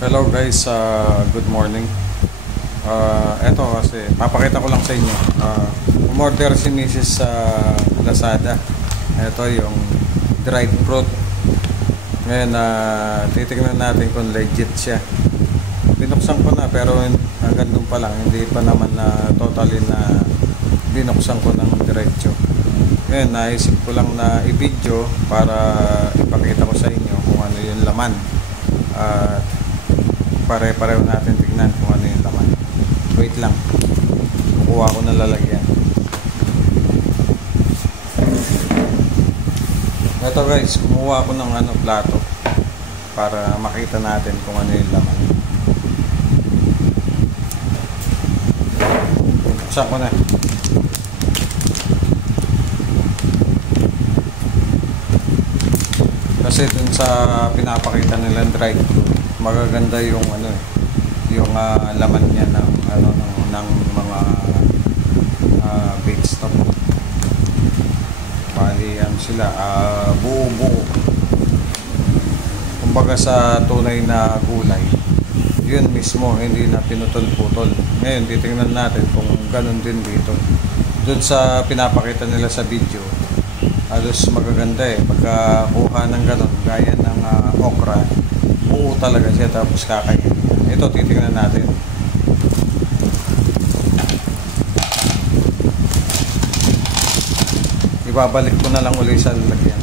Hello guys, good morning. Eto kasi papakita ko lang sa inyo. Umorder si Mrs. sa Lazada. Eto yung dried fruit. Ngayon, titingnan natin kung legit siya. Binuksan ko na pero hanggang doon pa lang. Hindi pa naman na totally na binuksan ko ng diretso. Ngayon, naisip ko lang na i-video para ipakita ko sa inyo kung ano yung laman. Pare-pareho natin tignan kung ano yung laman. Wait lang, kukuha ko na lalagyan. Ito guys, kumuha ko ng plato para makita natin kung ano yung laman. Buksan ko na. Kasi dun sa pinapakita nilang dried fruit, magaganda yung yung laman niya ng ng mga vegetable. Bali sila buo-buo. Kumbaga sa tunay na gulay. Yun mismo, hindi na pinutol-putol. Ngayon titingnan natin kung ganun din dito. Doon sa pinapakita nila sa video, halos magaganda pagkakuha ng ganun, gaya ng okra, buo talaga siya tapos kakainin. Ito titingnan natin. Ibabalik ko na lang ulit sa lalagyan.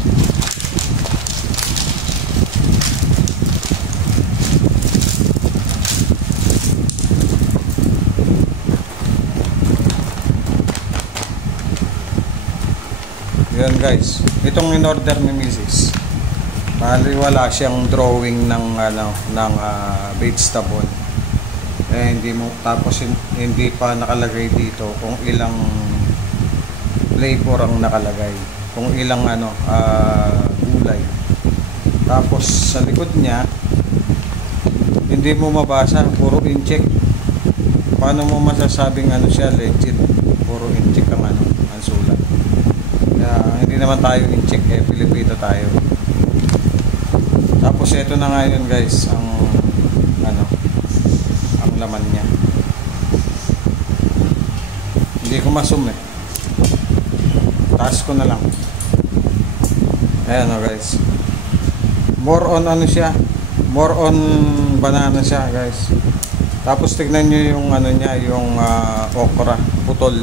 Yan guys, itong in-order ni Mrs. Bali wala siyang drawing ng vegetable. Tapos hindi pa nakalagay dito kung ilang flavor ang nakalagay, kung ilang gulay. Tapos sa likod niya hindi mo mabasa, puro incheck. Paano mo masasabing siya legit? Puro incheck ang sulat. Hindi naman tayo in-check, Pilipino tayo. Tapos ito na nga yun guys, ang laman niya. Hindi ko masum taas ko na lang. Ayan guys, more on siya, more on banana siya guys. Tapos tignan nyo yung niya, yung okra, putol.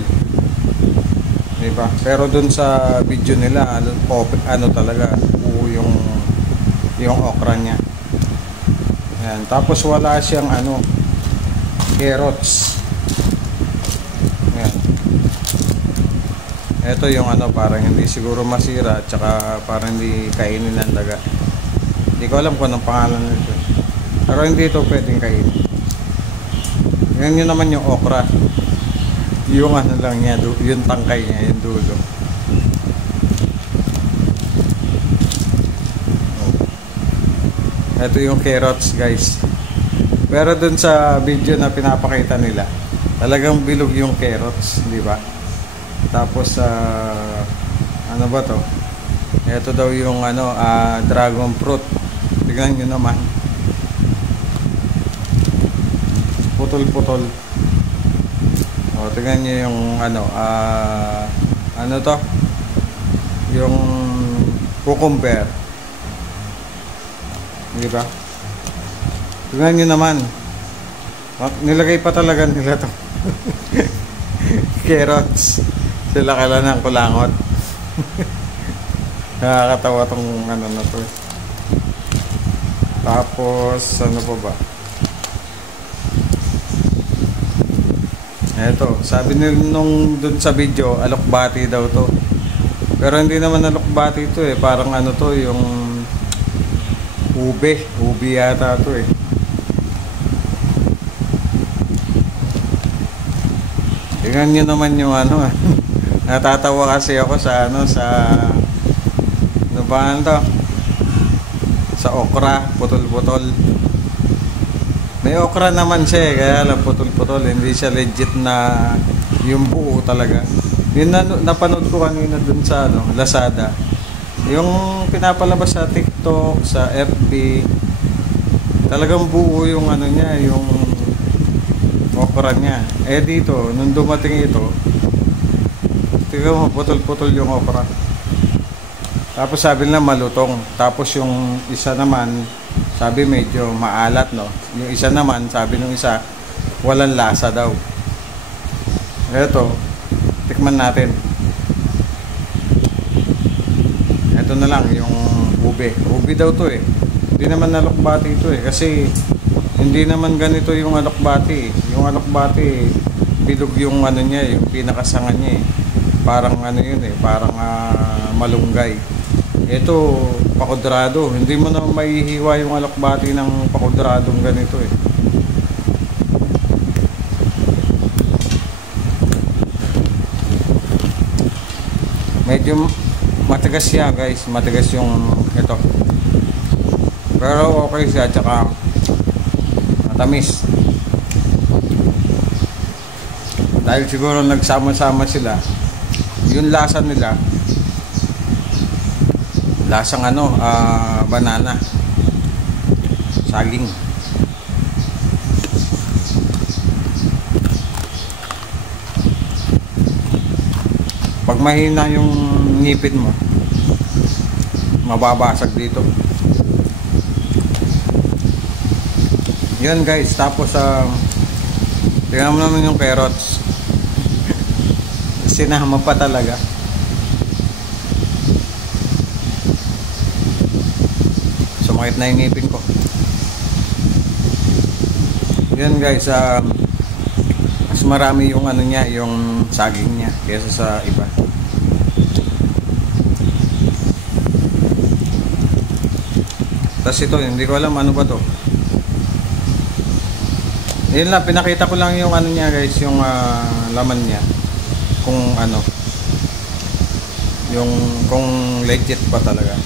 Diba? Pero dun sa video nila talaga buo yung okra niya. Ayan. Tapos wala siyang carrots. Ayan. Ito yung parang hindi siguro masira at saka parang hindi kainin ng daga. Hindi ko alam kung anong pangalan nito. Pero hindi ito pwedeng kainin. Yan yun naman yung okra. Yung lang niya, yung tangkay niya, yung dulo. Ito yung carrots guys. Pero dun sa video na pinapakita nila, talagang bilog yung carrots, di ba? Tapos ano ba to? Ito daw yung dragon fruit. Tingnan nyo naman. Putol-putol. O, tingnan nyo yung to? Yung cucumber. Diba? Tingnan nyo naman. Nilagay pa talaga nila to. Carrots. Sila kala ng kulangot. Nakakatawa tong na to. Tapos ano pa ba? Eto, sabi nung dun sa video, alokbati daw to. Pero hindi naman alokbati to parang to, yung ube yata to Tingnan nyo naman yung natatawa kasi ako sa sa okra, putol-putol. May okra naman siya kaya lang putol-putol, hindi siya legit na yung buo talaga. Yun napanood ko kanina dun sa Lazada. Yung pinapalabas sa TikTok, sa FB, Talagang buo yung ano niya, yung okra niya. Eh dito, nung dumating ito, tingnan mo, putol-putol yung okra. Tapos sabi nila malutong. Tapos yung isa naman, sabi medyo maalat, no? Yung isa naman, sabi nung isa, walang lasa daw. Eto, tikman natin. Eto na lang, yung ube. Ube daw to eh. Hindi naman alokbati ito eh. Kasi hindi naman ganito yung alokbati eh. Yung alokbati, bilog yung ano niya, yung pinakasangan niya eh. Parang ano yun eh, parang malunggay. Ito, pakudrado. Hindi mo na maihiwa yung alokbati ng pakudradong ganito eh. Medyo matigas siya guys, matigas yung ito. Pero okay siya, tsaka matamis. Dahil siguro nagsama-sama sila, yung lasa nila, lasang ano, banana, saging. Pag mahina yung ngipin mo, mababasag dito. Yan guys, tapos tingnan mo naman yung carrots. Sinama pa talaga. Sumakit na yung ngipin ko. Yan guys, mas marami yung ano niya, yung saging niya kaysa sa iba. Tapos ito, hindi ko alam ano ba to. Yun lang, pinakita ko lang yung ano niya guys, yung laman niya. Kung ano, yung kung legit pa talaga.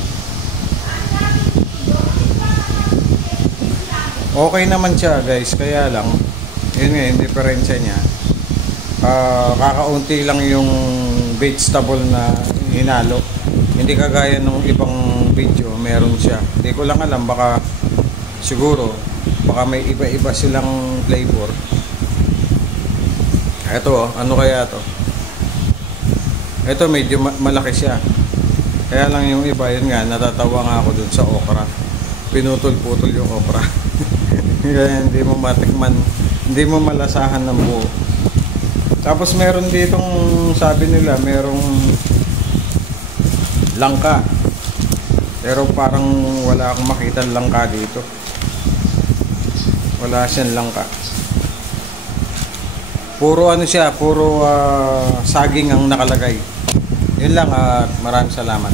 Okay naman siya guys, kaya lang yun nga, yung diferensya niya, kakaunti lang yung vegetable na hinalo. Hindi kagaya nung ibang video, meron siya. Hindi ko lang alam, baka siguro baka may iba-iba silang flavor. Ito ano kaya to? Ito medyo malaki siya. Kaya lang yung iba, yun nga, natatawa nga ako dun sa okra. Pinutol-putol yung okra. Kaya hindi mo matikman, hindi mo malasahan ng buo. Tapos meron ditong, sabi nila, merong langka. Pero parang wala akong makita langka dito. Wala siyang langka. Puro ano siya, puro saging ang nakalagay. Yun lang at maraming salamat.